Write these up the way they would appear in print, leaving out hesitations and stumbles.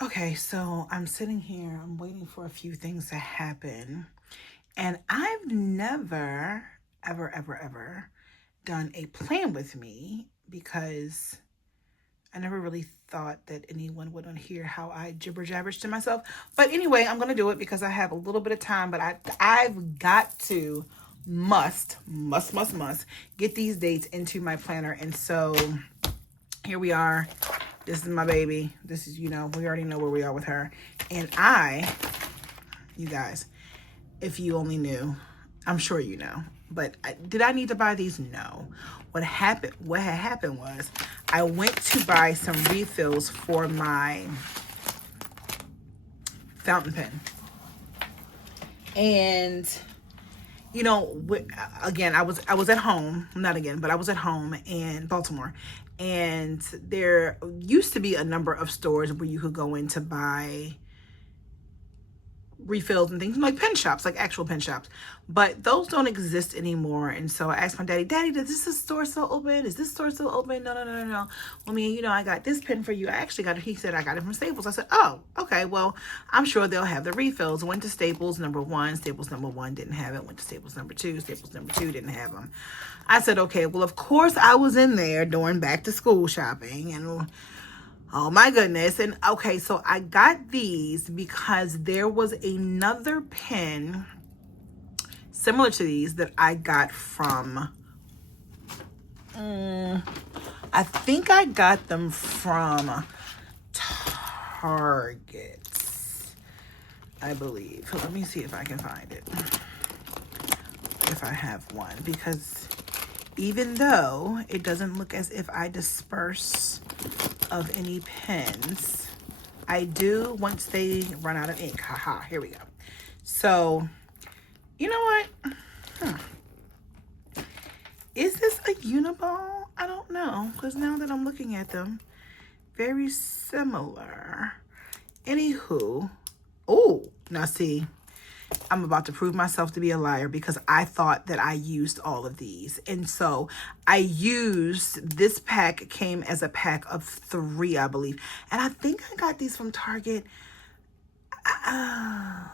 Okay, so I'm sitting here, I'm waiting for a few things to happen. And I've never, ever done a plan with me because I never really thought that anyone would want to hear how I jibber jabberish to myself. But anyway, I'm gonna do it because I have a little bit of time, but I've got to must get these dates into my planner. And so here we are. This is my baby. This is, we already know where we are with her. And you guys, if you only knew, I'm sure you know. But did I need to buy these? No. What had happened was I went to buy some refills for my fountain pen. And again, I was at home, not again, but I was at home in Baltimore, and there used to be a number of stores where you could go in to buy refills and things, like pen shops, like actual pen shops, but those don't exist anymore. And so I asked my daddy, does this store still open? Is this store still open? No. Well, I got this pen for you. I actually got it. He said I got it from Staples. I said, oh, okay, well, I'm sure they'll have the refills. Went to Staples number 1. Staples number 1 didn't have it. Went to Staples number 2. Staples number 2 didn't have them. I said, okay, well, of course I was in there doing back to school shopping, and oh my goodness. And okay, so I got these because there was another pen similar to these that I got from, I think I got them from Target, I believe. Let me see if I can find it, if I have one, because even though it doesn't look as if I disperse of any pens, I do once they run out of ink. Haha, here we go. So, you know what? Is this a Uniball? I don't know, because now that I'm looking at them, very similar. Anywho, oh, now see, I'm about to prove myself to be a liar because I thought that I used all of these. And so I used, this pack came as a pack of 3, I believe. And I think I got these from Target. Or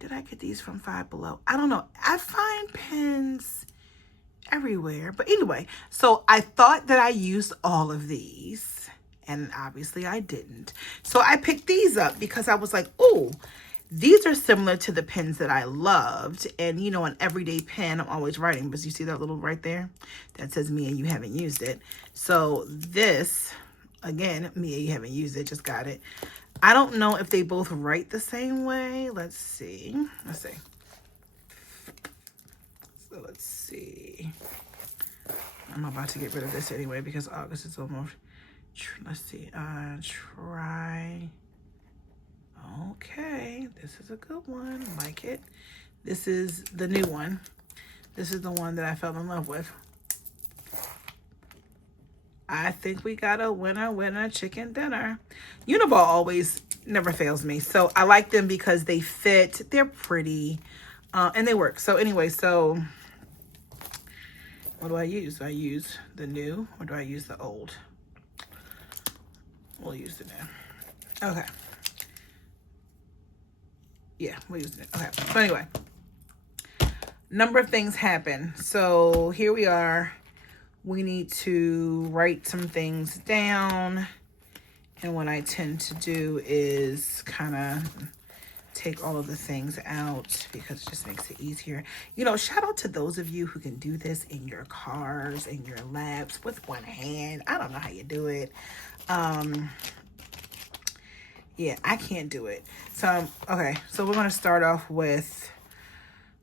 did I get these from Five Below? I don't know. I find pens everywhere. But anyway, so I thought that I used all of these. And obviously I didn't. So I picked these up because I was like, oh, these are similar to the pens that I loved. And, an everyday pen, I'm always writing. But you see that little right there? That says, Mia, you haven't used it. So this, again, Mia, you haven't used it. Just got it. I don't know if they both write the same way. Let's see. So let's see. I'm about to get rid of this anyway because August is almost... Let's see, try. Okay, this is a good one. Like it. This is the new one. This is the one that I fell in love with. I think we got a winner chicken dinner. Uniball always never fails me. So I like them because they fit, they're pretty, and they work. So anyway, so what do I use? Do I use the new or do I use the old? We'll use the new. Okay. Yeah, we'll use it. Okay. So anyway, number of things happen. So here we are. We need to write some things down. And what I tend to do is kind of take all of the things out because it just makes it easier. Shout out to those of you who can do this in your cars, in your laps with one hand. I don't know how you do it. Yeah, I can't do it. So, okay. So we're going to start off with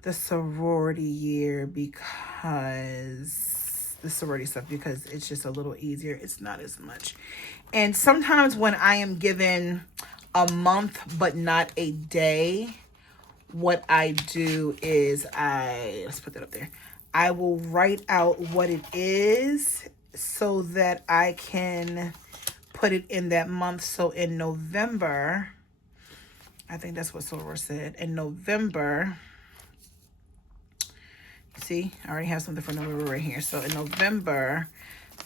the sorority year because the sorority stuff, because it's just a little easier. It's not as much. And sometimes when I am given a month, but not a day, what I do is let's put that up there. I will write out what it is so that I can put it in that month. So in November, I think that's what Silver said. In November, see, I already have something for November right here. So in November,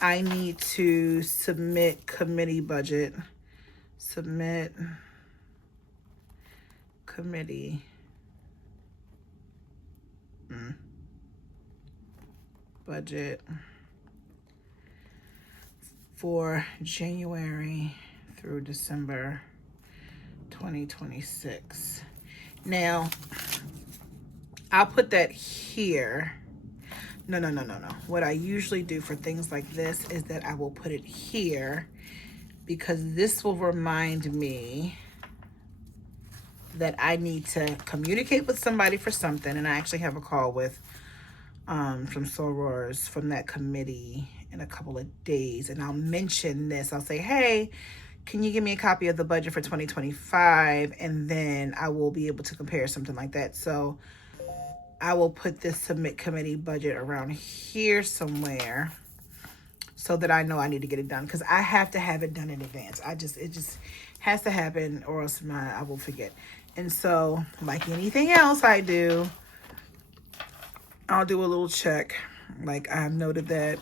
I need to submit committee budget. Submit committee budget for January through December 2026. Now, I'll put that here. No. What I usually do for things like this is that I will put it here because this will remind me that I need to communicate with somebody for something. And I actually have a call with some sorors from that committee in a couple of days. And I'll mention this. I'll say, hey, can you give me a copy of the budget for 2025? And then I will be able to compare something like that. So I will put this submit committee budget around here somewhere so that I know I need to get it done. Because I have to have it done in advance. It just has to happen or else I will forget. And so, like anything else I do, I'll do a little check. Like I've noted that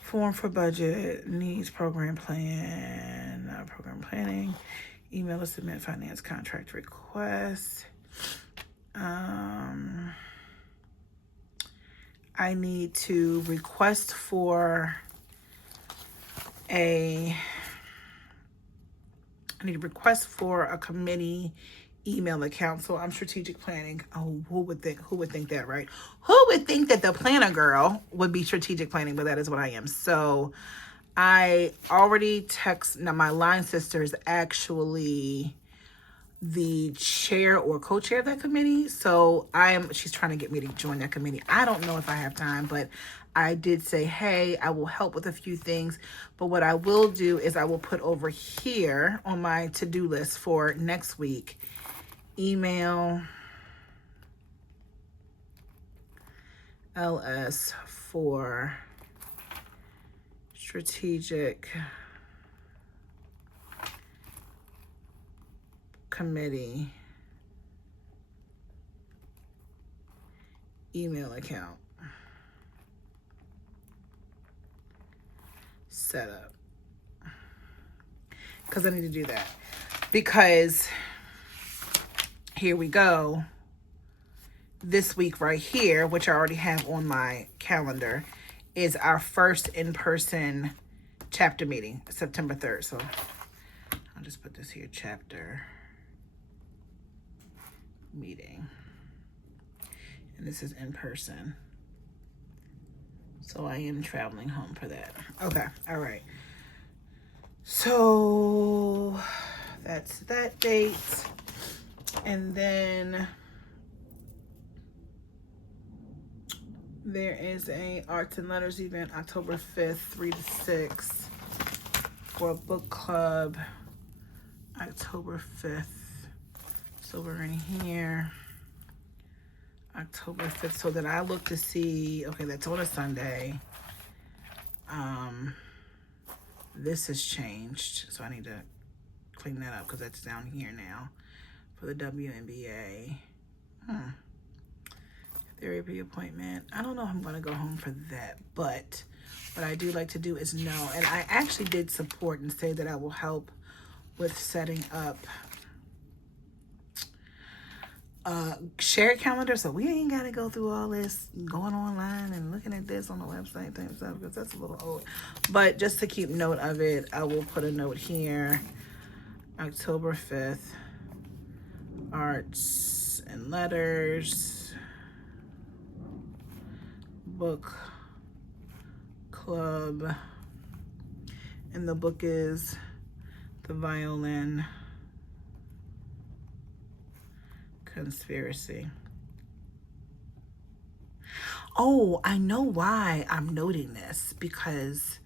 form for budget needs program plan, program planning, email to submit finance contract request. I need to request for a committee email account. So I'm strategic planning. Oh, who would think that, right? Who would think that the planner girl would be strategic planning, but that is what I am. So I already text. Now my line sister is actually the chair or co-chair of that committee. So she's trying to get me to join that committee. I don't know if I have time, but I did say, hey, I will help with a few things. But what I will do is I will put over here on my to-do list for next week, email LS for strategic committee email account setup, because I need to do that. Because here we go, this week right here, which I already have on my calendar, is our first in-person chapter meeting, September 3rd. So I'll just put this here, chapter meeting, and this is in person, so I am traveling home for that. Okay, all right, so that's that date. And then there is a arts and letters event October 5th 3 to 6 for a book club, October 5th. So we're in here, October 5th. So that I look to see, okay, that's on a Sunday. This has changed, so I need to clean that up because that's down here now for the WNBA. Therapy appointment. I don't know if I'm going to go home for that, but what I do like to do is know, and I actually did support and say that I will help with setting up shared calendar, so we ain't got to go through all this going online and looking at this on the website thing stuff, because that's a little old. But just to keep note of it, I will put a note here, October 5th, arts and letters, book club, and the book is The Violin Conspiracy. Oh, I know why I'm noting this, because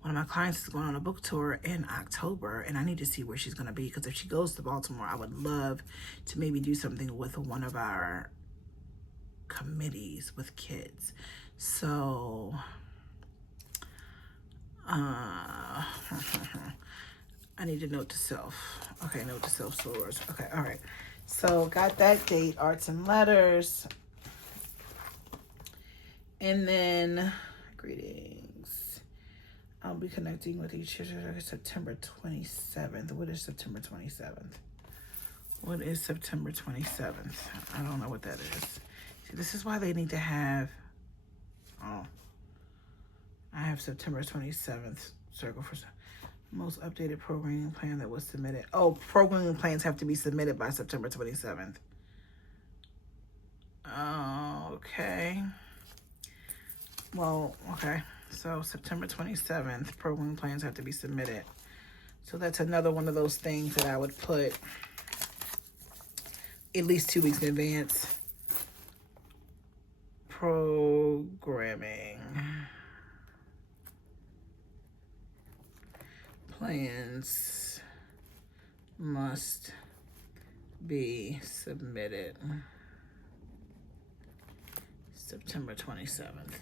one of my clients is going on a book tour in October, and I need to see where she's going to be, because if she goes to Baltimore, I would love to maybe do something with one of our committees with kids. So I need to note to self. Okay, note to self sorors. Okay, all right. So got that date, arts and letters. And then greetings. I'll be connecting with each other September 27th. What is September 27th? What is September 27th? I don't know what that is. See, this is why they need to have... Oh. I have September 27th. Circle for... Most updated programming plan that was submitted. Oh, programming plans have to be submitted by September 27th. Okay. Well, okay. So September 27th, programming plans have to be submitted. So that's another one of those things that I would put at least 2 weeks in advance. Programming plans must be submitted September 27th.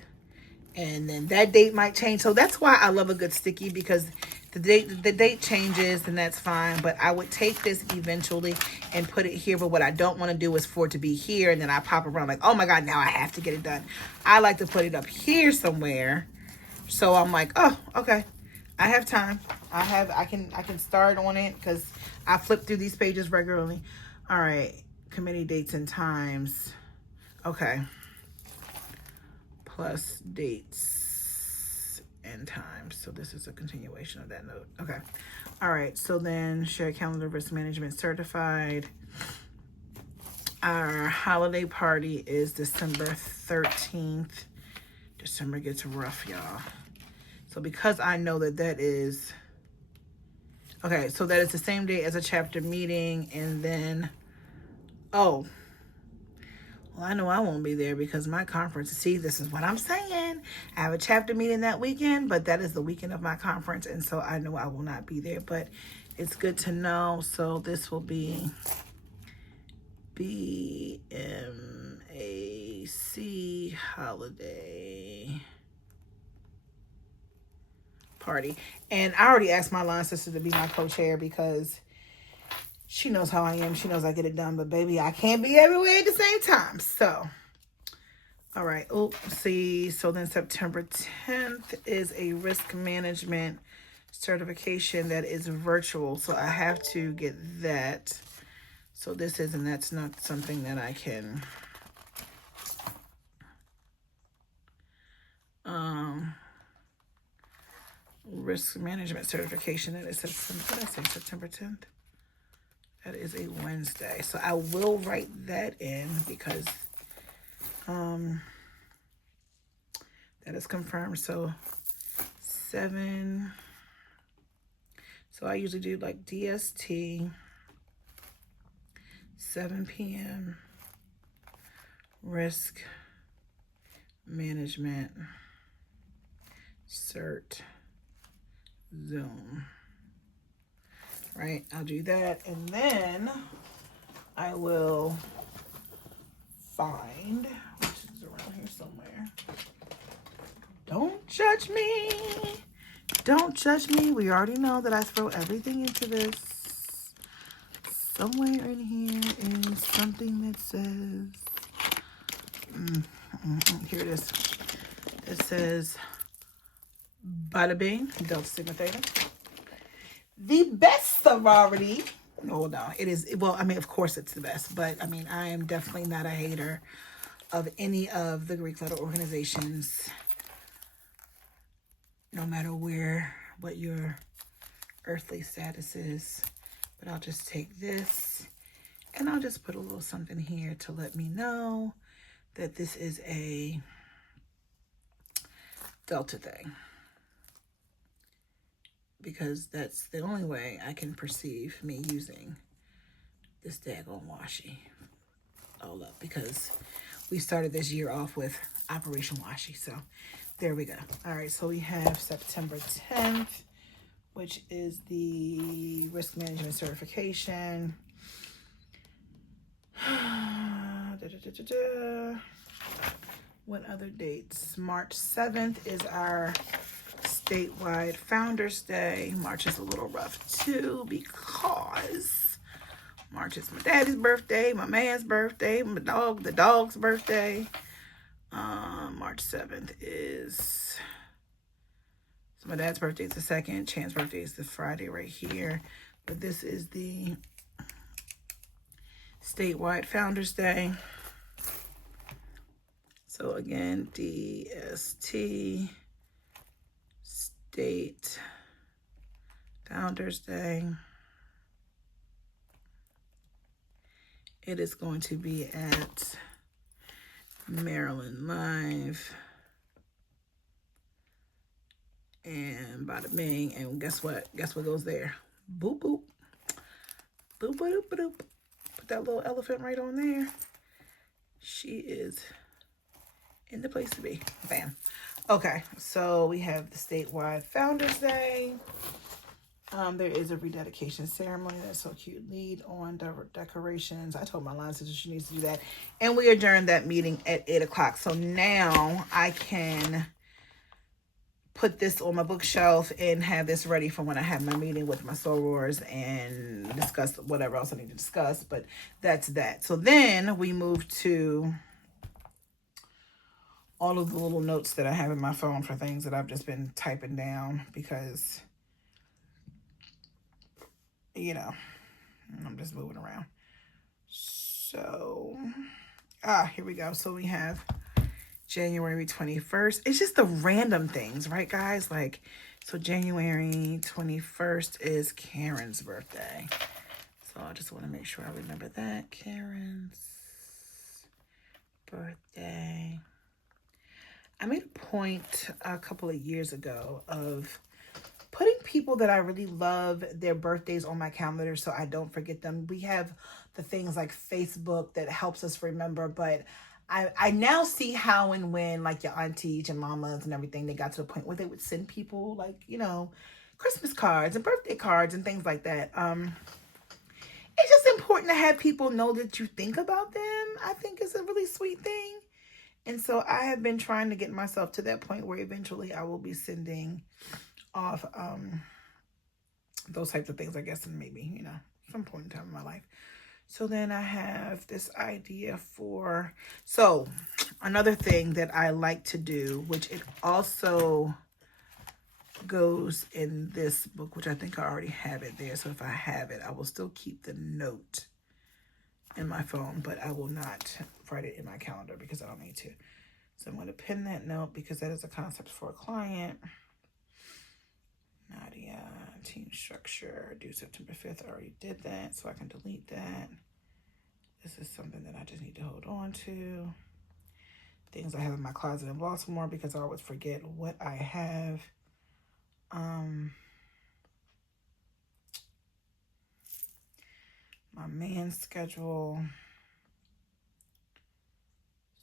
And then that date might change. So that's why I love a good sticky, because the date changes, and that's fine. But I would take this eventually and put it here. But what I don't want to do is for it to be here and then I pop around like, oh my God, now I have to get it done. I like to put it up here somewhere. So I'm like, oh, okay. I have time. I can start on it because I flip through these pages regularly. All right. Committee dates and times. Okay. Plus dates and times. So this is a continuation of that note. Okay. All right. So then shared calendar, risk management certified. Our holiday party is December 13th. December gets rough, y'all. So because I know that that is... Okay, so that is the same day as a chapter meeting. And then... Oh... Well, I know I won't be there because my conference, see, this is what I'm saying. I have a chapter meeting that weekend, but that is the weekend of my conference. And so I know I will not be there, but it's good to know. So this will be BMAC holiday party. And I already asked my line sister to be my co-chair because she knows how I am. She knows I get it done. But, baby, I can't be everywhere at the same time. So, all right. Oh, see. So, then September 10th is a risk management certification that is virtual. So, I have to get that. So, this is, and that's not something that I can... risk management certification. That is September, what did I say? September 10th? That is a Wednesday. So I will write that in because that is confirmed. So 7. So I usually do like DST, 7 p.m. risk management cert Zoom. Right, I'll do that, and then I will find, which is around here somewhere. Don't judge me. Don't judge me. We already know that I throw everything into this. Somewhere in here is something that says, here it is. It says, Bada Bing, Delta Sigma Theta. The best sorority. Oh, no, it is. Well, I mean, of course it's the best, but I mean, I am definitely not a hater of any of the Greek letter organizations, no matter what your earthly status is. But I'll just take this and I'll just put a little something here to let me know that this is a Delta thing. Because that's the only way I can perceive me using this daggone washi all up. Because we started this year off with Operation Washi. So there we go. All right, so we have September 10th, which is the risk management certification. What other dates? March 7th is our statewide Founders Day. March is a little rough too because March is my daddy's birthday, my man's birthday, the dog's birthday. March 7th is So my dad's birthday is the 2nd. Chan's birthday is the Friday right here. But this is the statewide Founders Day. So again, DST, State Founders Day. It is going to be at Maryland Live. And bada bing. And guess what? Guess what goes there? Boop, boop. Boop, boop, boop, boop. Put that little elephant right on there. She is in the place to be. Bam. Okay, so we have the statewide Founders Day. There is a rededication ceremony. That's so cute. Lead on decorations. I told my line sister she needs to do that. And we adjourned that meeting at 8 o'clock. So now I can put this on my bookshelf and have this ready for when I have my meeting with my sorors and discuss whatever else I need to discuss. But that's that. So then we move to all of the little notes that I have in my phone for things that I've just been typing down because, you know, I'm just moving around. So, here we go. So we have January 21st. It's just the random things, right, guys? Like, so January 21st is Karen's birthday. So I just want to make sure I remember that. Karen's birthday. I made a point a couple of years ago of putting people that I really love, their birthdays on my calendar so I don't forget them. We have the things like Facebook that helps us remember, but I now see how and when, like your aunties and mamas and everything, they got to the point where they would send people like, you know, Christmas cards and birthday cards and things like that. It's just important to have people know that you think about them. I think it's a really sweet thing. And so I have been trying to get myself to that point where eventually I will be sending off those types of things, I guess, and maybe, you know, some point in time in my life. So then I have this idea for, so another thing that I like to do, which it also goes in this book, which I think I already have it there. So if I have it, I will still keep the note in my phone, but I will not write it in my calendar because I don't need to. So I'm going to pin that note because that is a concept for a client. Nadia, team structure, due September 5th. I already did that, so I can delete that. This is something that I just need to hold on to. Things I have in my closet in Baltimore because I always forget what I have. My man's schedule.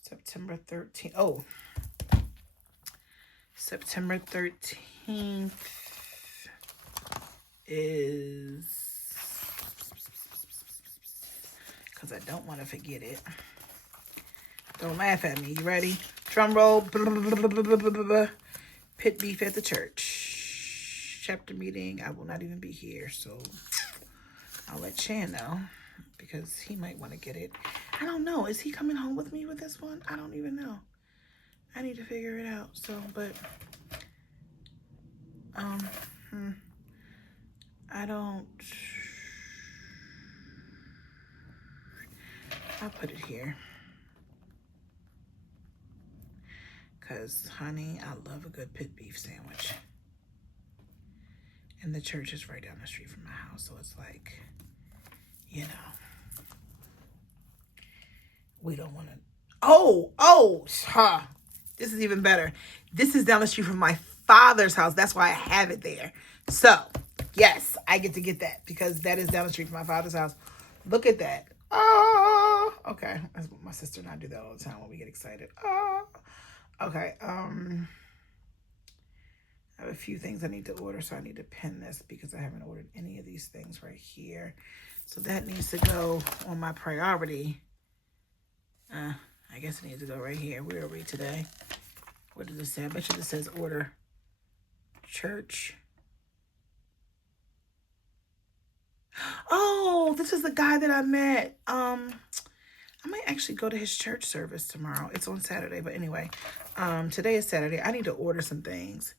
September 13th. Oh, September 13th is, because I don't want to forget it. Don't laugh at me. You ready? Drum roll. Pit beef at the church. Chapter meeting. I will not even be here, so I'll let Chan know because he might want to get it. I don't know. Is he coming home with me with this one? I don't even know. I need to figure it out. So, but I don't. I'll put it here. Because, honey, I love a good pit beef sandwich. And the church is right down the street from my house. So it's like, you know, we don't want to. This is even better. This is down the street from my father's house. That's why I have it there. So, yes, I get to get that because that is down the street from my father's house. Look at that. Oh, okay. My sister and I do that all the time when we get excited. Oh, okay. I have a few things I need to order, so I need to pin this because I haven't ordered any of these things right here. So that needs to go on my priority. I guess it needs to go right here. Where are we today? What does it say? I bet you this says order church. Oh, this is the guy that I met. I might actually go to his church service tomorrow. It's on Saturday, but anyway, today is Saturday. I need to order some things.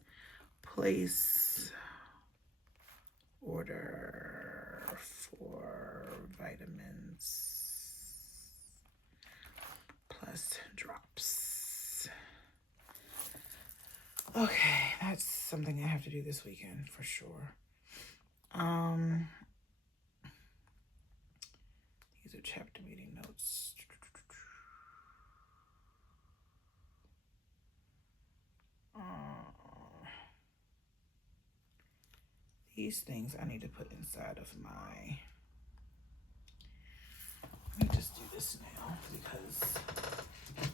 place order for vitamins plus drops. Okay, that's something I have to do this weekend for sure. These are chapter meeting notes. These things I need to put inside of my... Let me just do this now because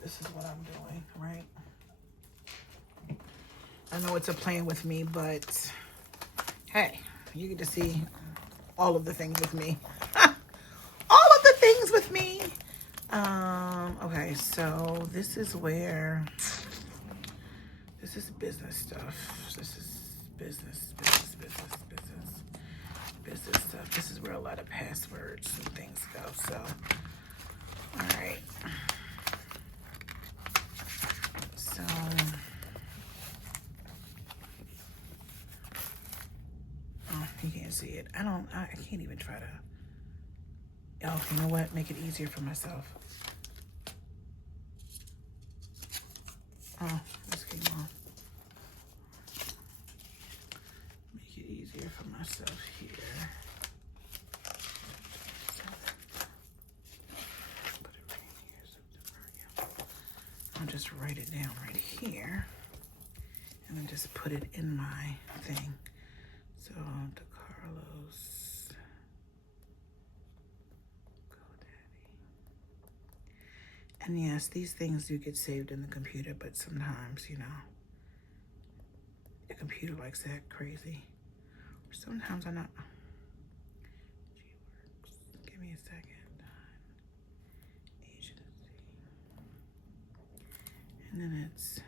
this is what I'm doing, right? I know it's a playing with me, but hey, you get to see all of the things with me. All of the things with me. Okay, so this is where... This is business stuff. This is business stuff. This is where a lot of passwords and things go. So, all right. So, oh, you can't see it. I can't even try to. Oh, you know what? Make it easier for myself. Oh, this came off. Make it easier for myself here. Put it right here. I'll just write it down right here. And then just put it in my thing. So, DeCarlos. And yes, these things do get saved in the computer, but sometimes, you know, the computer likes to act crazy. Or sometimes I'm not. Give me a second. Agency. And then it's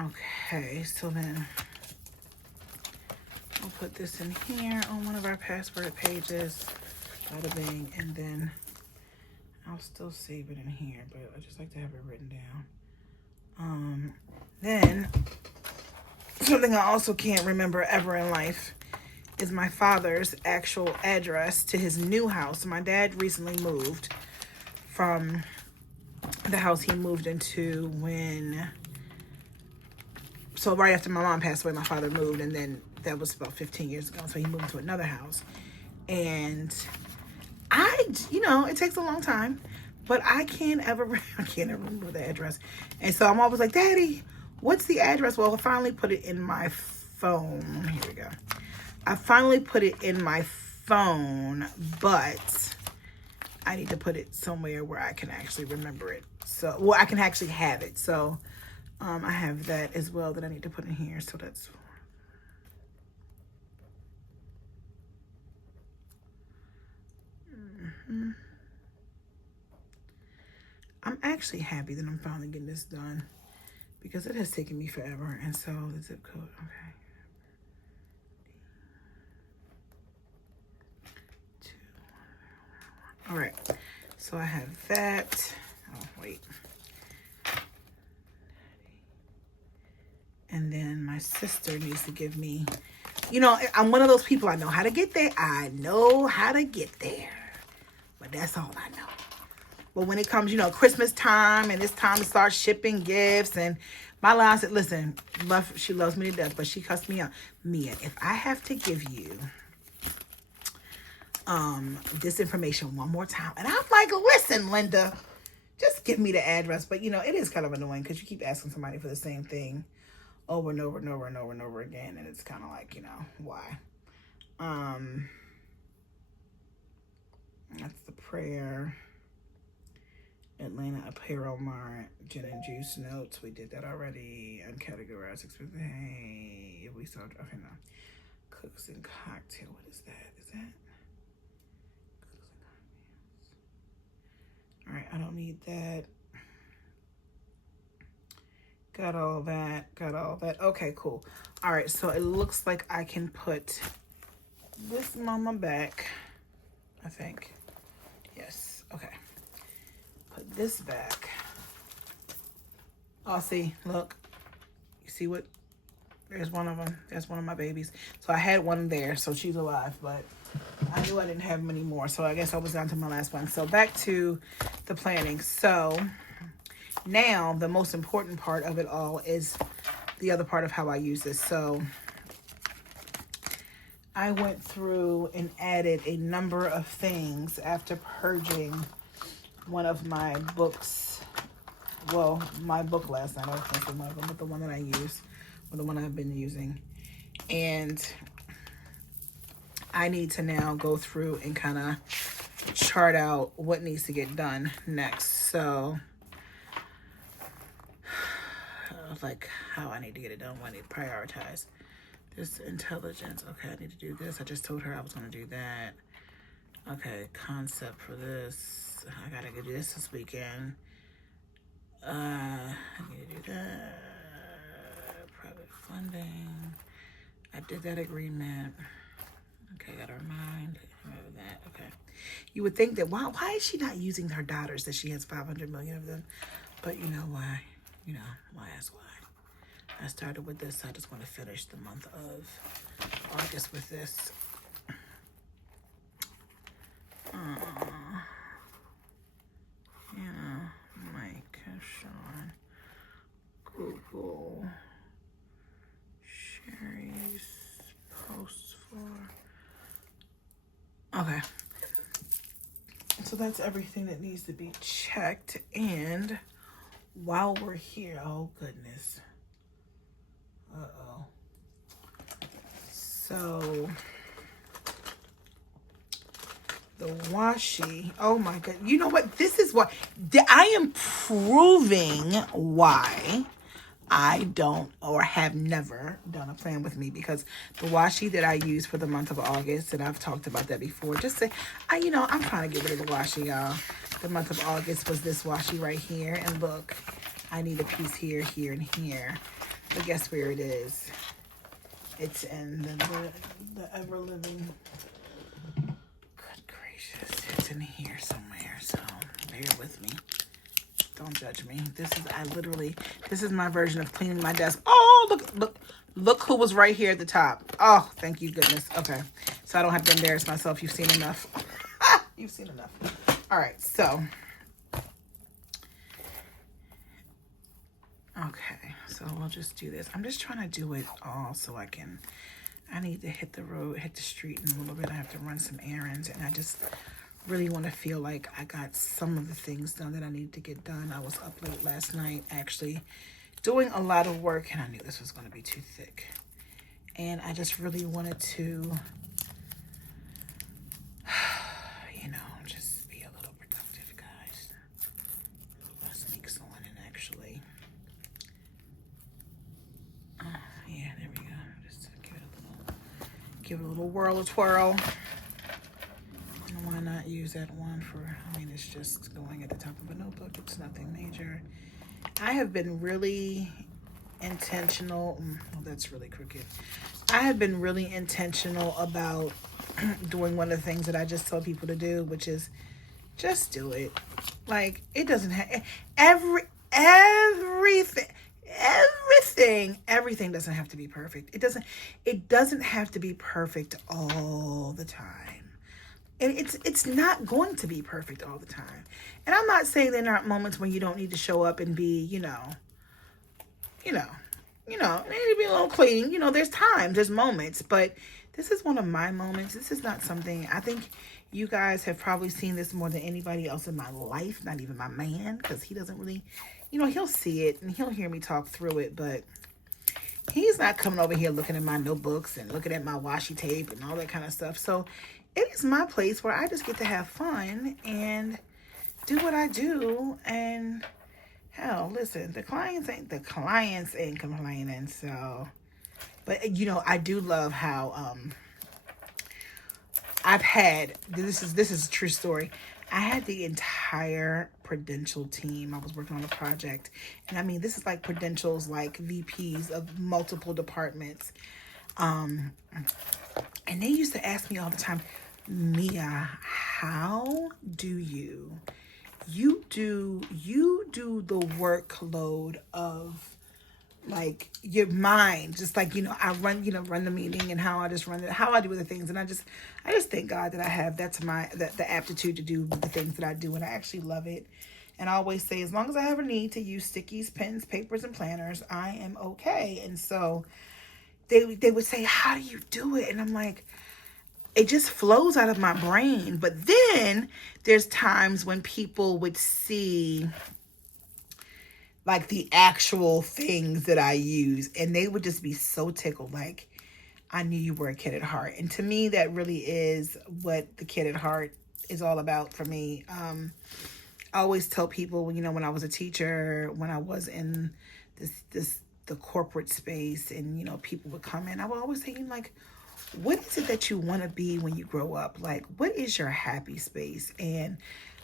okay, so then I'll put this in here on one of our password pages, bada bing, and then I'll still save it in here, but I just like to have it written down. Then something I also can't remember ever in life is my father's actual address to his new house. My dad recently moved from the house he moved into so right after my mom passed away, my father moved, and then that was about 15 years ago. So he moved to another house. And it takes a long time, but I can't ever remember the address. And so I'm always like, Daddy, what's the address? Well, I finally put it in my phone. Here we go. I finally put it in my phone, but I need to put it somewhere where I can actually remember it. So, well, I can actually have it. So, I have that as well that I need to put in here. So that's... I'm actually happy that I'm finally getting this done because it has taken me forever. And so the zip code, okay. All right, so I have that. Oh, wait. And then my sister needs to give me, I'm one of those people, I know how to get there. I know how to get there. But that's all I know. But when it comes, Christmas time and it's time to start shipping gifts, and my line said, listen, she loves me to death, but she cussed me out. Mia, if I have to give you this information one more time, and I'm like, listen, Linda, just give me the address. But, it is kind of annoying because you keep asking somebody for the same thing over and over and over and over and over again, and it's kind of like, why? That's the prayer. Atlanta Apparel Mart, gin and juice notes. We did that already. Uncategorized expensive. Hey, if we saw, okay, no. Cooks and cocktail. What is that? Is that? Cooks and cocktails. All right, I don't need that. Got all that. Okay, cool. All right, so it looks like I can put this mama back I think. Yes, okay. Put this back. Oh, see, look. You see what? There's one of them. That's one of my babies. So I had one there, so she's alive, but I knew I didn't have many more, so I guess I was down to my last one. So back to the planning. So now the most important part of it all is the other part of how I use this. So I went through and added a number of things after purging one of my books. Well, my book last night, I was going to say one of them, but the one that I use, or the one I've been using. And I need to now go through and kind of chart out what needs to get done next. So, like how I need to get it done, what I need to prioritize. This intelligence, okay, I need to do this. I just told her I was going to do that. Okay, concept for this. I got to do this weekend. I need to do that. Private funding. I did that agreement. Okay, got to remind of that. Okay. You would think that, why is she not using her daughters that she has 500 million of them? But you know why? You know, why is why. I started with this. So I just want to finish the month of August with this. Yeah, Mike, Sean, Google, Sherry's posts for. Okay. So that's everything that needs to be checked. And while we're here, oh goodness. Uh-oh. So the washi, oh my god. You know what? This is what I am proving why I don't or have never done a plan with me, because the washi that I use for the month of August, and I've talked about that before, just say, I'm trying to get rid of the washi, y'all. The month of August was this washi right here, and look, I need a piece here, here, and here. But guess where it is? It's in the ever-living, good gracious, it's in here somewhere, so bear with me. Don't judge me. This is my version of cleaning my desk. Oh, look who was right here at the top. Oh, thank you, goodness. Okay, so I don't have to embarrass myself. You've seen enough. You've seen enough. All right, so. Okay, so we'll just do this. I'm just trying to do it all so I need to hit the road, hit the street in a little bit. I have to run some errands, and I just really want to feel like I got some of the things done that I needed to get done. I was up late last night actually doing a lot of work, and I knew this was going to be too thick. And I just really wanted to, just be a little productive, guys. I'm going to sneak someone in actually. Yeah, there we go. Just give it a little whirl, a twirl. And why not use that one for, it's just going at the top of a notebook. It's nothing major. I have been really intentional. Oh, that's really crooked. I have been really intentional about doing one of the things that I just tell people to do, which is just do it. Like, it doesn't have everything doesn't have to be perfect. It doesn't have to be perfect all the time. And it's not going to be perfect all the time. And I'm not saying there aren't moments when you don't need to show up and be, it need to be a little clean. There's times, there's moments, but this is one of my moments. This is not something, I think you guys have probably seen this more than anybody else in my life, not even my man, because he doesn't really, he'll see it and he'll hear me talk through it, but he's not coming over here looking at my notebooks and looking at my washi tape and all that kind of stuff. So it is my place where I just get to have fun and do what I do. And hell, listen, the clients ain't complaining. So, but I do love how I've had, this is a true story. I had the entire Prudential team. I was working on a project, and this is like Prudential's like VPs of multiple departments. And they used to ask me all the time, Mia, how do you do the workload of like your mind, just like, I run the meeting, and how I just run it, how I do other things. And I just thank God that I have the aptitude to do the things that I do, and I actually love it. And I always say, as long as I have a need to use stickies, pens, papers, and planners, I am okay. And so they would say, how do you do it? And I'm like, it just flows out of my brain. But then there's times when people would see like the actual things that I use, and they would just be so tickled, like, I knew you were a kid at heart. And to me, that really is what the kid at heart is all about for me. I always tell people, when I was a teacher, when I was in the corporate space, and people would come in, I would always say, like, what is it that you want to be when you grow up? Like, what is your happy space? And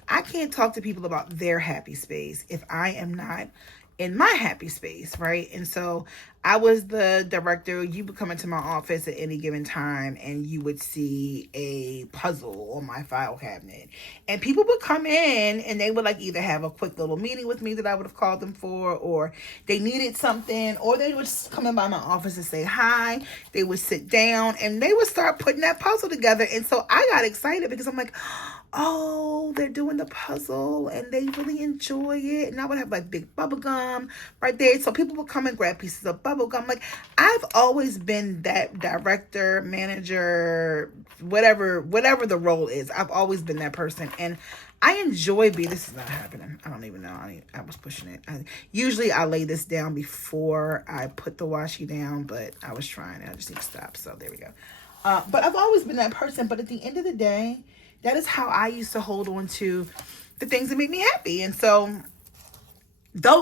I can't talk to people about their happy space if I am not in my happy space, right? And so I was the director. You would come into my office at any given time, and you would see a puzzle on my file cabinet. And people would come in, and they would like either have a quick little meeting with me that I would have called them for, or they needed something, or they would just come in by my office and say hi. They would sit down, and they would start putting that puzzle together. And so I got excited because I'm like, oh, they're doing the puzzle and they really enjoy it. And I would have like big bubble gum right there. So people would come and grab pieces of bubble gum. Like, I've always been that director, manager, whatever the role is. I've always been that person. And I enjoy being, this is not happening. I don't even know. I was pushing it. Usually I lay this down before I put the washi down, but I was trying and I just need to stop. So there we go. But I've always been that person. But at the end of the day, that is how I used to hold on to the things that make me happy. And so, though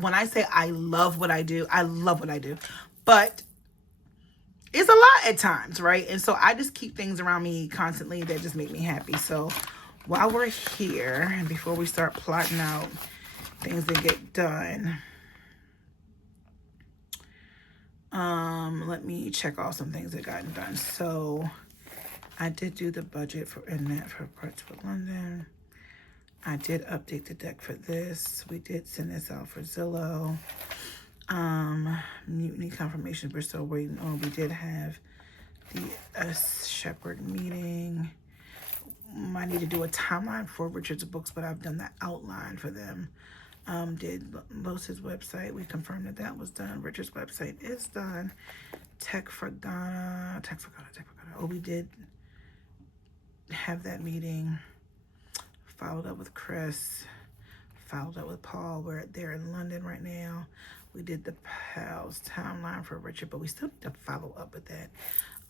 when I say I love what I do, I love what I do. But it's a lot at times, right? And so I just keep things around me constantly that just make me happy. So while we're here, and before we start plotting out things that get done, let me check off some things that got done. So I did do the budget for parts for London. I did update the deck for this. We did send this out for Zillow. Mutiny confirmation, we're still waiting on. We did have the S. Shepherd meeting. I need to do a timeline for Richard's books, but I've done the outline for them. Did Losa's website. We confirmed that was done. Richard's website is done. Tech for Ghana. Oh, we did have that meeting. Followed up with Chris. Followed up with Paul. They're in London right now. We did the PALS timeline for Richard, but we still need to follow up with that.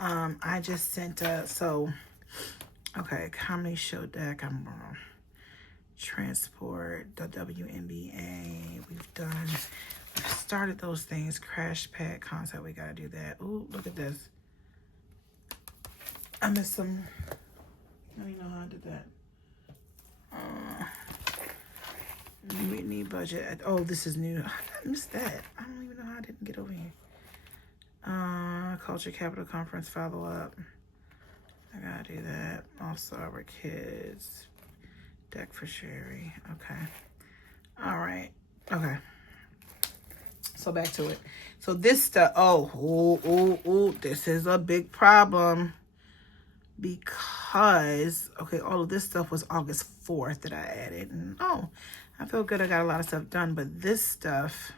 I just sent okay, comedy show deck. I'm wrong. Transport, the WNBA. We've started those things. Crash pad concept. We gotta do that. Ooh, look at this. I missed some. I don't even know how I did that. Mutiny budget. Oh, this is new. I missed that. I don't even know how I didn't get over here. Culture Capital Conference follow up. I gotta do that. Also, our kids. Deck for Sherry. Okay. All right. Okay. So back to it. So this stuff. This is a big problem. Because, okay, all of this stuff was August 4th that I added. And, I feel good. I got a lot of stuff done. But this stuff,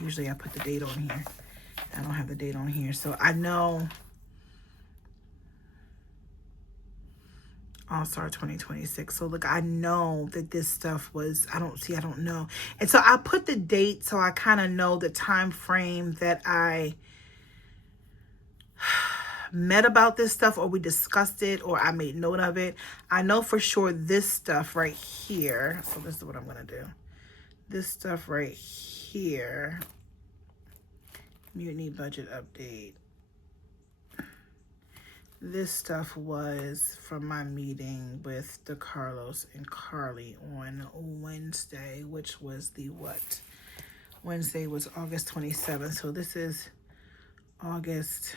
usually I put the date on here. I don't have the date on here. So I know All-Star 2026. So look, I know that this stuff was, I don't know. And so I put the date so I kind of know the time frame that I met about this stuff, or we discussed it, or I made note of it. I know for sure this stuff right here. So this is what I'm going to do. This stuff right here. Mutiny budget update. This stuff was from my meeting with DeCarlos and Carly on Wednesday, which was the what? Wednesday was August 27th. So this is August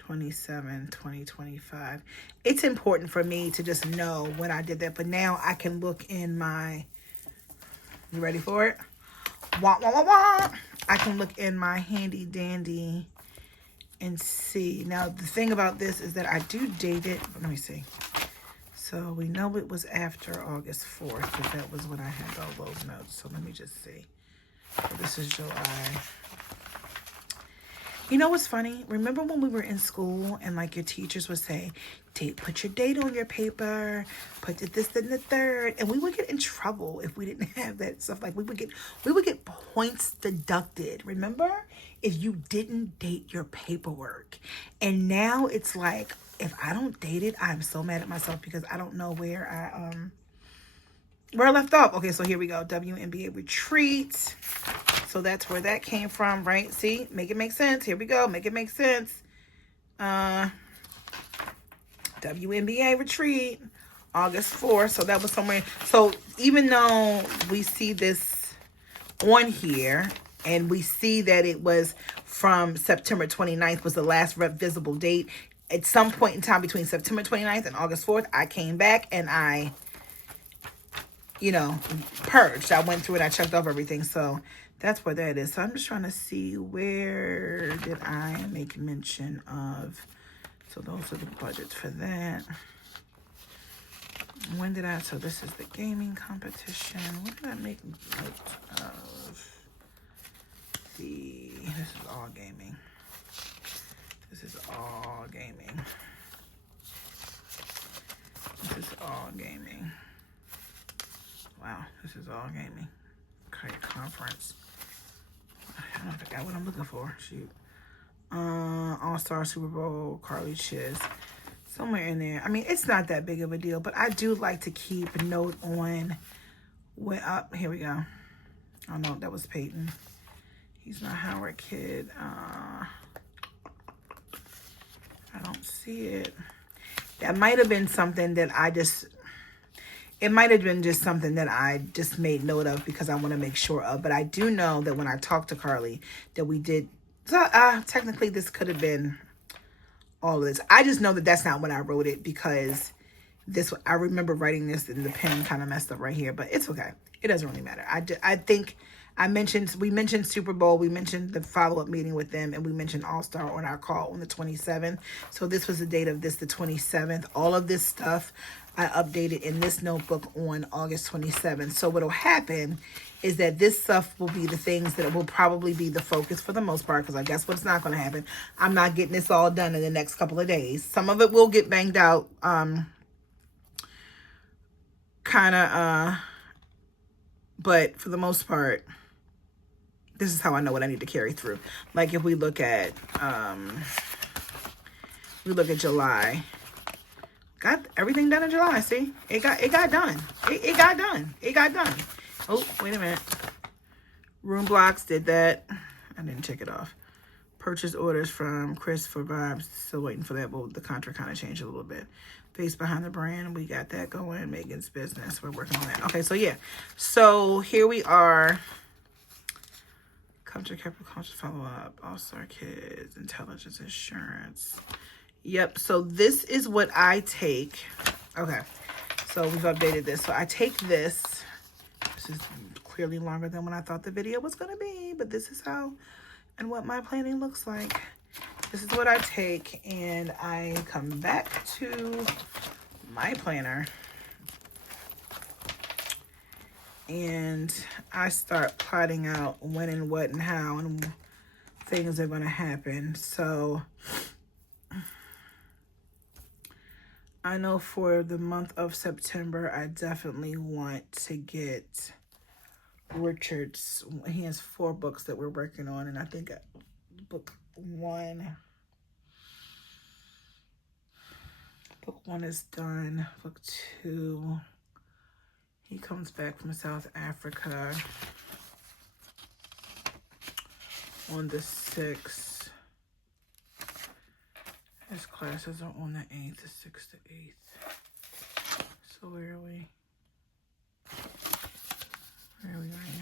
27, 2025. It's important for me to just know when I did that. But now I can look in my, you ready for it? Wah, wah, wah, wah. I can look in my handy dandy and see. Now, the thing about this is that I do date it. Let me see. So we know it was after August 4th because that was when I had all those notes. So let me just see. So this is July. You know what's funny? Remember when we were in school and like your teachers would say, put your date on your paper, put this and the third, and we would get in trouble if we didn't have that stuff. Like we would get points deducted. Remember, if you didn't date your paperwork. And now it's like, if I don't date it, I'm so mad at myself because I don't know where I left off. Okay, so here we go. WNBA retreat. So that's where that came from, right? See, make it make sense. Here we go. Make it make sense. WNBA retreat, August 4th. So that was somewhere. So even though we see this on here and we see that it was from September 29th was the last visible date, at some point in time between September 29th and August 4th, I came back and I, purged. I went through it. I checked off everything. So that's where that is. So I'm just trying to see where did I make mention of. So those are the budgets for that. When did I? So this is the gaming competition. What did I make note of? This is all gaming. This is all gaming. This is all gaming. Wow, this is all gaming. Okay, conference. I forgot what I'm looking for. Shoot. All-Star Super Bowl, Carly Chiz. Somewhere in there. I mean, it's not that big of a deal, but I do like to keep a note on when up. Here we go. Oh no, that was Peyton. He's not Howard Kid. I don't see it. That might have been something that it might have been just something that I just made note of because I want to make sure of. But I do know that when I talked to Carly that we did, technically this could have been all of this. I just know that that's not when I wrote it because I remember writing this and the pen kind of messed up right here, but it's okay. It doesn't really matter. I think we mentioned Super Bowl, we mentioned the follow-up meeting with them, and we mentioned All-Star on our call on the 27th. So this was the date of this, the 27th. All of this stuff I updated in this notebook on August 27th. So what'll happen is that this stuff will be the things that will probably be the focus for the most part, because I guess what's not going to happen, I'm not getting this all done in the next couple of days. Some of it will get banged out, but for the most part, this is how I know what I need to carry through. Like if we look at July. Got everything done in July. See, it got done. It got done. It got done. Oh, wait a minute. Room blocks did that. I didn't check it off. Purchase orders from Chris for vibes. Still waiting for that. But the contract kind of changed a little bit. Face behind the brand. We got that going. Megan's business. We're working on that. Okay, so yeah. So here we are. Culture, capital culture follow up. All-Star Kids. Intelligence Insurance. Yep, so this is what I take. Okay, so we've updated this. So I take this. This is clearly longer than what I thought the video was going to be, but this is how and what my planning looks like. This is what I take, and I come back to my planner, and I start plotting out when and what and how and things are going to happen. So I know for the month of September, I definitely want to get Richard's. He has 4 books that we're working on, and I think book one is done. Book 2, he comes back from South Africa on the 6th. His classes are on the 8th, the 6th to 8th. So where are we? Where are we right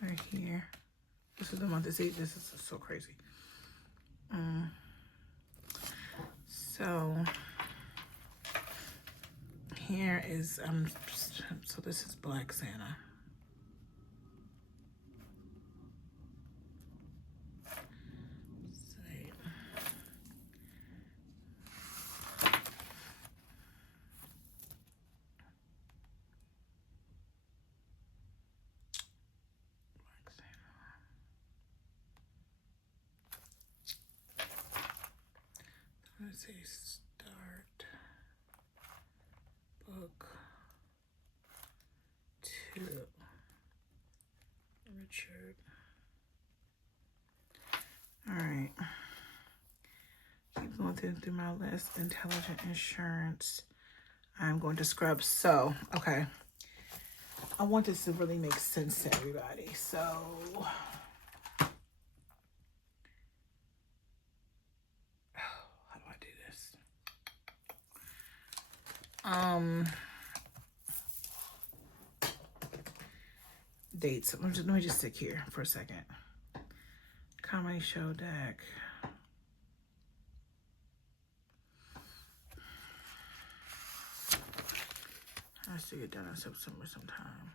now? Right here. This is the month. This is so crazy. here is, so this is Black Santa. Let's say start book 2. Richard. All right. Keep going through my list. Intelligent insurance. I'm going to scrub. So, okay. I want this to really make sense to everybody. So, how do I do this? Dates. Let me just stick here for a second. Comedy show deck. I should get done in September sometime.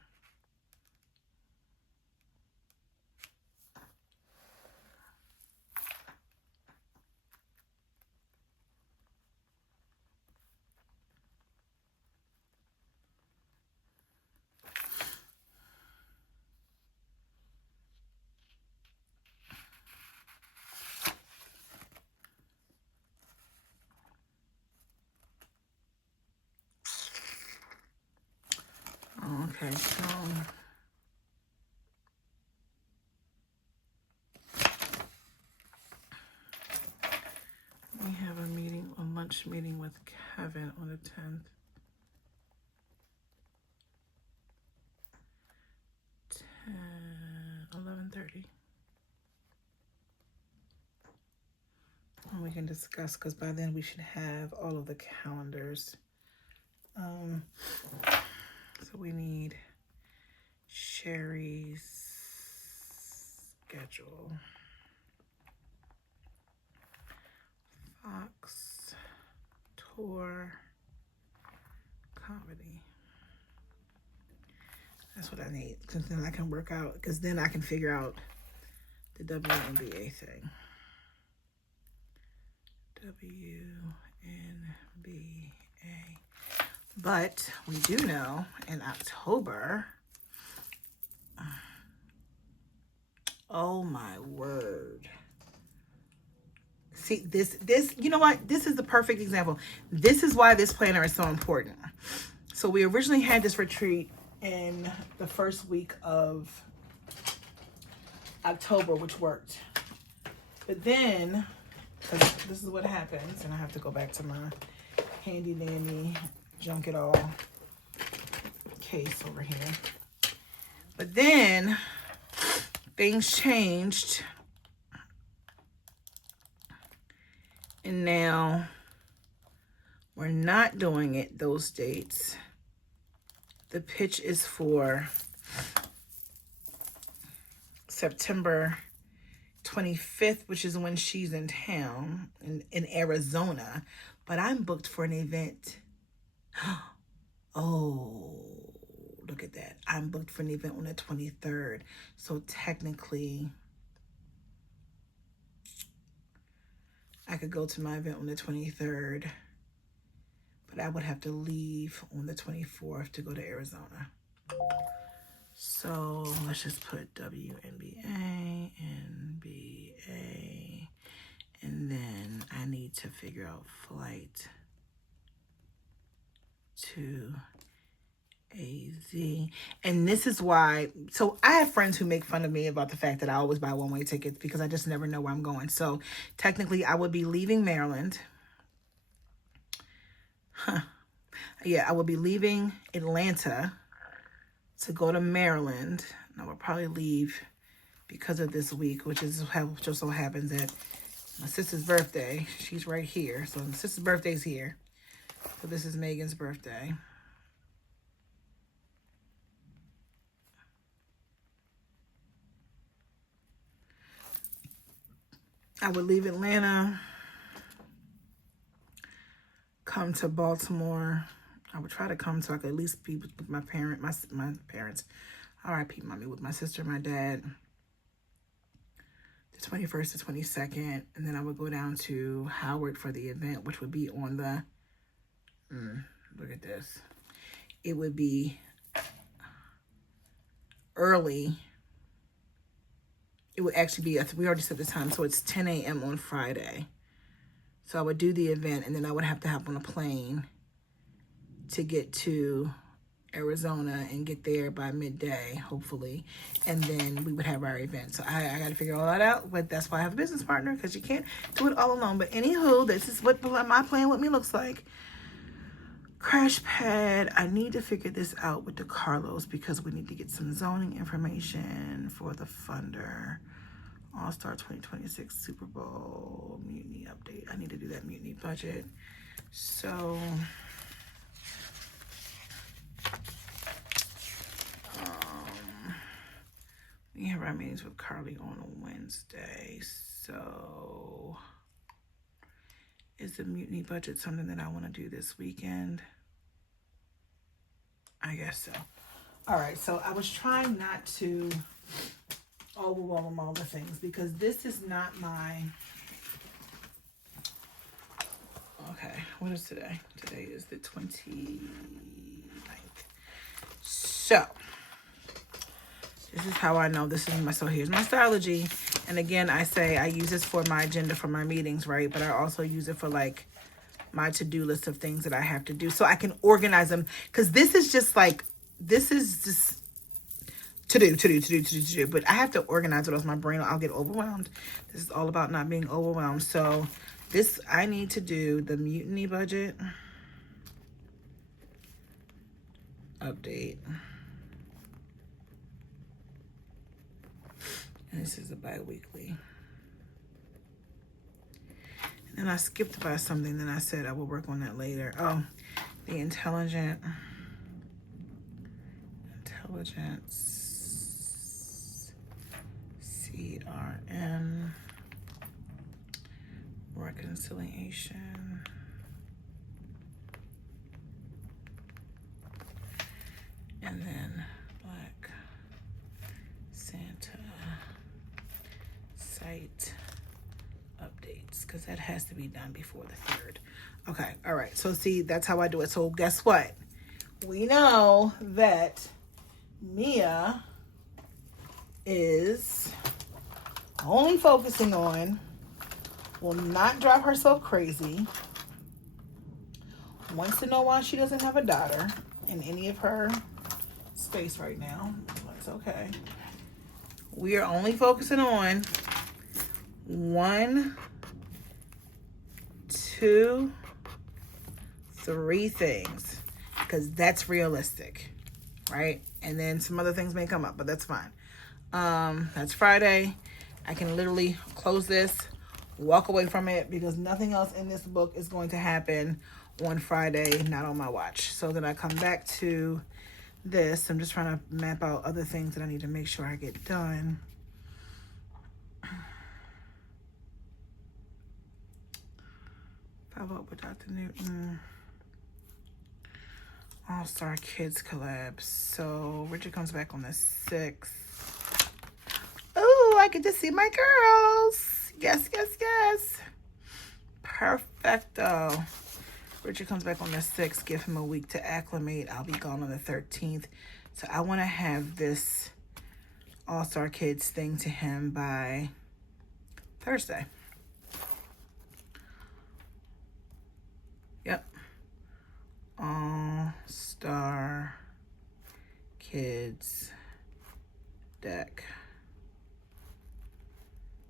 Okay, so we have a lunch meeting with Kevin on the 10th. 11:30. And we can discuss, because by then we should have all of the calendars. So we need Sherry's schedule. Fox tour comedy. That's what I need, because then I can work out, because then I can figure out the WNBA thing. WNBA. But we do know in October, oh my word. See, this, you know what? This is the perfect example. This is why this planner is so important. So we originally had this retreat in the first week of October, which worked. But then, because this is what happens, and I have to go back to my handy dandy junk it all case over here. But then things changed, and now we're not doing it those dates. The pitch is for September 25th, which is when she's in town in Arizona, but I'm booked for an event. Oh, look at that. I'm booked for an event on the 23rd. So technically, I could go to my event on the 23rd, but I would have to leave on the 24th to go to Arizona. So let's just put WNBA, NBA, and then I need to figure out flight to AZ. And this is why, so I have friends who make fun of me about the fact that I always buy one-way tickets because I just never know where I'm going. So technically I would be leaving Maryland. Yeah, I would be leaving Atlanta to go to Maryland. And I would probably leave because of this week, which is how just so happens that my sister's birthday, she's right here. So my sister's birthday's here. So this is Megan's birthday. I would leave Atlanta, come to Baltimore, I would try to come so I could at least be with my parents. R.I.P. mommy, with my sister and my dad. The 21st to 22nd. And then I would go down to Howard for the event, which would be on the... look at this. It would be early. It would actually be, we already set the time, so it's 10 a.m. on Friday. So I would do the event, and then I would have to hop on a plane to get to Arizona and get there by midday, hopefully. And then we would have our event. So I got to figure all that out, but that's why I have a business partner, because you can't do it all alone. But anywho, this is what my plan with me looks like. Crash pad. I need to figure this out with the Carlos, because we need to get some zoning information for the funder. All-Star 2026 Super Bowl mutiny update. I need to do that mutiny budget. So we have our meetings with Carly on a Wednesday. So is the mutiny budget something that I want to do this weekend? I guess so. All right, so I was trying not to overwhelm all the things, because this is not my... Okay, what is today? Today is the 29th. So this is how I know this is my... So here's my Stalogy. And again, I say I use this for my agenda for my meetings, right? But I also use it for like my to-do list of things that I have to do, so I can organize them. Because this is just like, this is just to do. But I have to organize it, else my brain, I'll get overwhelmed. This is all about not being overwhelmed. So this, I need to do the mutiny budget update. And this is a bi-weekly. And then I skipped by something, then I said I will work on that later. Oh, the intelligence CRM reconciliation. And then Black Santa site updates, because that has to be done before the 3rd. Okay, all right. So see, that's how I do it. So guess what? We know that Mia is only focusing on, will not drive herself crazy, wants to know why she doesn't have a daughter in any of her space right now. That's okay. We are only focusing on 1, 2, 3 things, because that's realistic, right? And then some other things may come up, but that's fine. That's Friday. I can literally close this, walk away from it, because nothing else in this book is going to happen on Friday, not on my watch. So then I come back to this. I'm just trying to map out other things that I need to make sure I get done. Follow up with Dr. Newton. All-Star Kids collab. So Richard comes back on the 6th. Oh, I get to see my girls. Yes. Perfecto. Richard comes back on the 6th. Give him a week to acclimate. I'll be gone on the 13th. So I want to have this All-Star Kids thing to him by Thursday. Yep. All-Star Kids deck.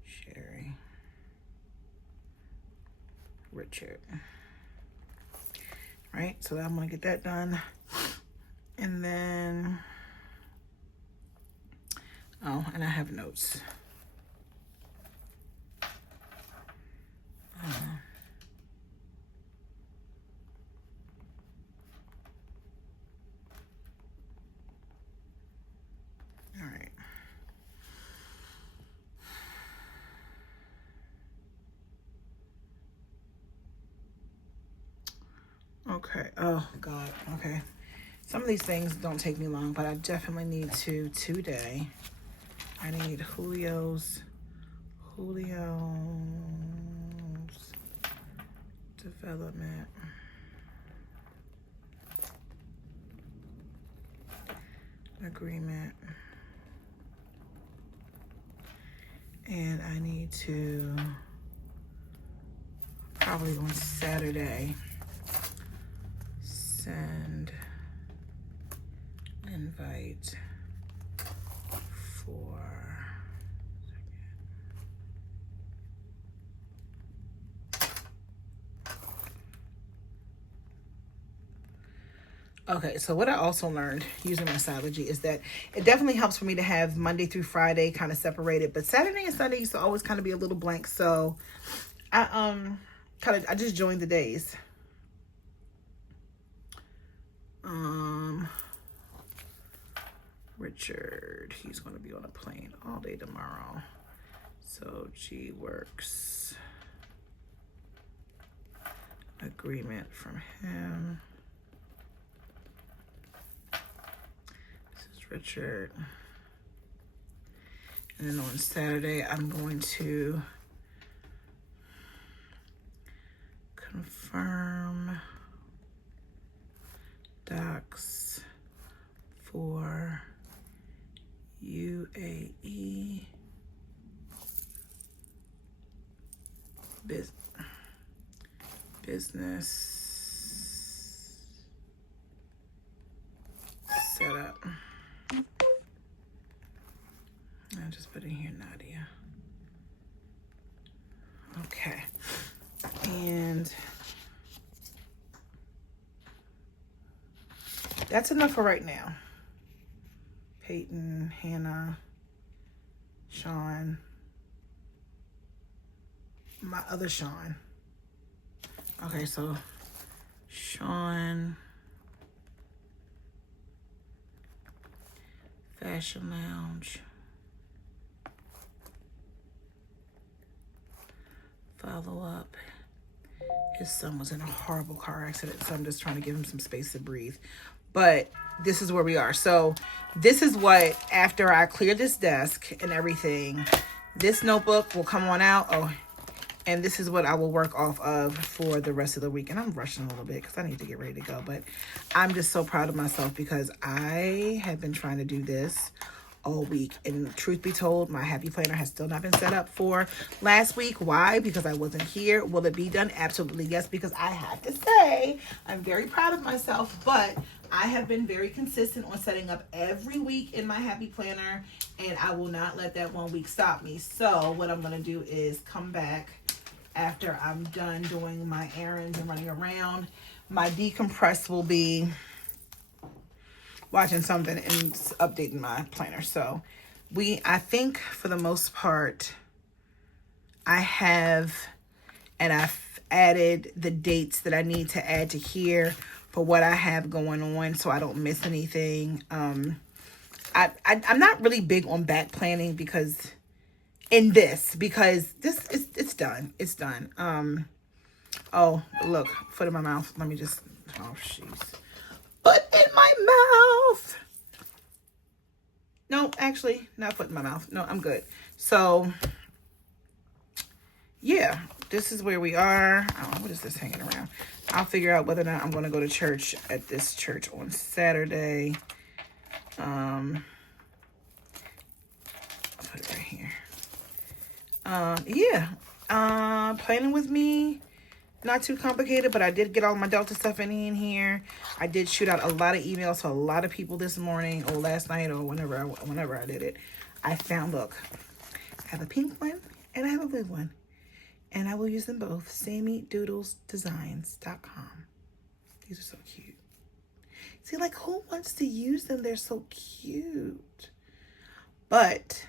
Sherry. Richard. Right, so I'm gonna get that done. And then, oh, and I have notes. All right. Okay. Oh, God. Okay. Some of these things don't take me long, but I definitely need to today. I need Julio's development. Agreement. And I need to probably on Saturday send invite for okay, so what I also learned using my Stalogy is that it definitely helps for me to have Monday through Friday kind of separated, but Saturday and Sunday used to always kind of be a little blank. So I just joined the days. Richard, he's going to be on a plane all day tomorrow. So G works agreement from him. This is Richard. And then on Saturday, I'm going to confirm docs for UAE business setup. I just put in here Nadia. Okay. And that's enough for right now. Peyton, Hannah, Sean, my other Sean. Okay, so Sean, Fashion Lounge, follow up. His son was in a horrible car accident, so I'm just trying to give him some space to breathe. But this is where we are. So this is what, after I clear this desk and everything, this notebook will come on out. Oh, and this is what I will work off of for the rest of the week. And I'm rushing a little bit because I need to get ready to go. But I'm just so proud of myself because I have been trying to do this all week. And truth be told, my happy planner has still not been set up for last week. Why? Because I wasn't here. Will it be done? Absolutely yes, because I have to say I'm very proud of myself, but I have been very consistent on setting up every week in my happy planner, and I will not let that 1 week stop me. So what I'm going to do is come back after I'm done doing my errands and running around. My decompress will be watching something and updating my planner. So I think for the most part, I've added the dates that I need to add to here for what I have going on so I don't miss anything. I'm not really big on back planning because this it's done. It's done. Oh, look, foot in my mouth. Let me just, oh, jeez. Foot in my mouth. No, actually, not foot in my mouth. No, I'm good. So, yeah, this is where we are. Oh, what is this hanging around? I'll figure out whether or not I'm going to go to church at this church on Saturday. I'll put it right here. Yeah. Planning with me. Not too complicated, but I did get all my Delta stuff in here. I did shoot out a lot of emails to a lot of people this morning or last night or whenever I did it. I found, look, I have a pink one and I have a blue one. And I will use them both. SammyDoodlesDesigns.com. These are so cute. See, like, who wants to use them? They're so cute. But,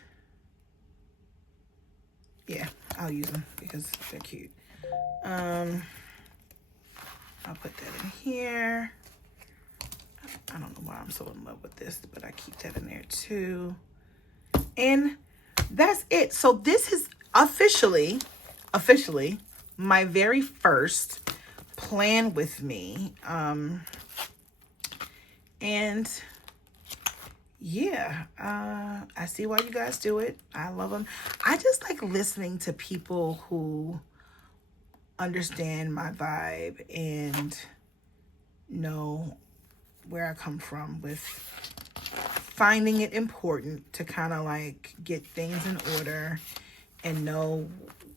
yeah, I'll use them because they're cute. I'll put that in here. I don't know why I'm so in love with this, but I keep that in there too. And that's it. So this is officially my very first plan with me. And yeah, I see why you guys do it. I love them. I just like listening to people who understand my vibe and know where I come from with finding it important to kind of like get things in order and know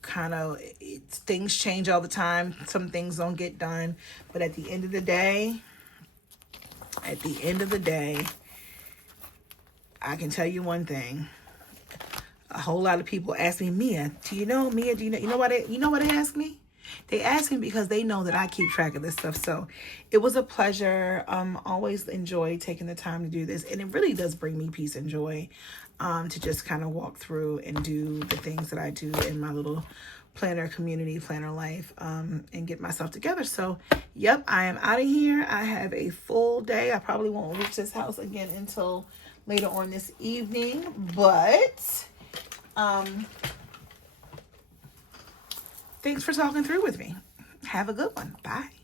kind of things change all the time. Some things don't get done, but at the end of the day, I can tell you one thing. A whole lot of people ask me, Mia, do you know why they ask me? They ask me because they know that I keep track of this stuff. So it was a pleasure. Always enjoy taking the time to do this. And it really does bring me peace and joy to just kind of walk through and do the things that I do in my little planner community, planner life, and get myself together. So, yep, I am out of here. I have a full day. I probably won't reach this house again until later on this evening. But thanks for talking through with me. Have a good one. Bye.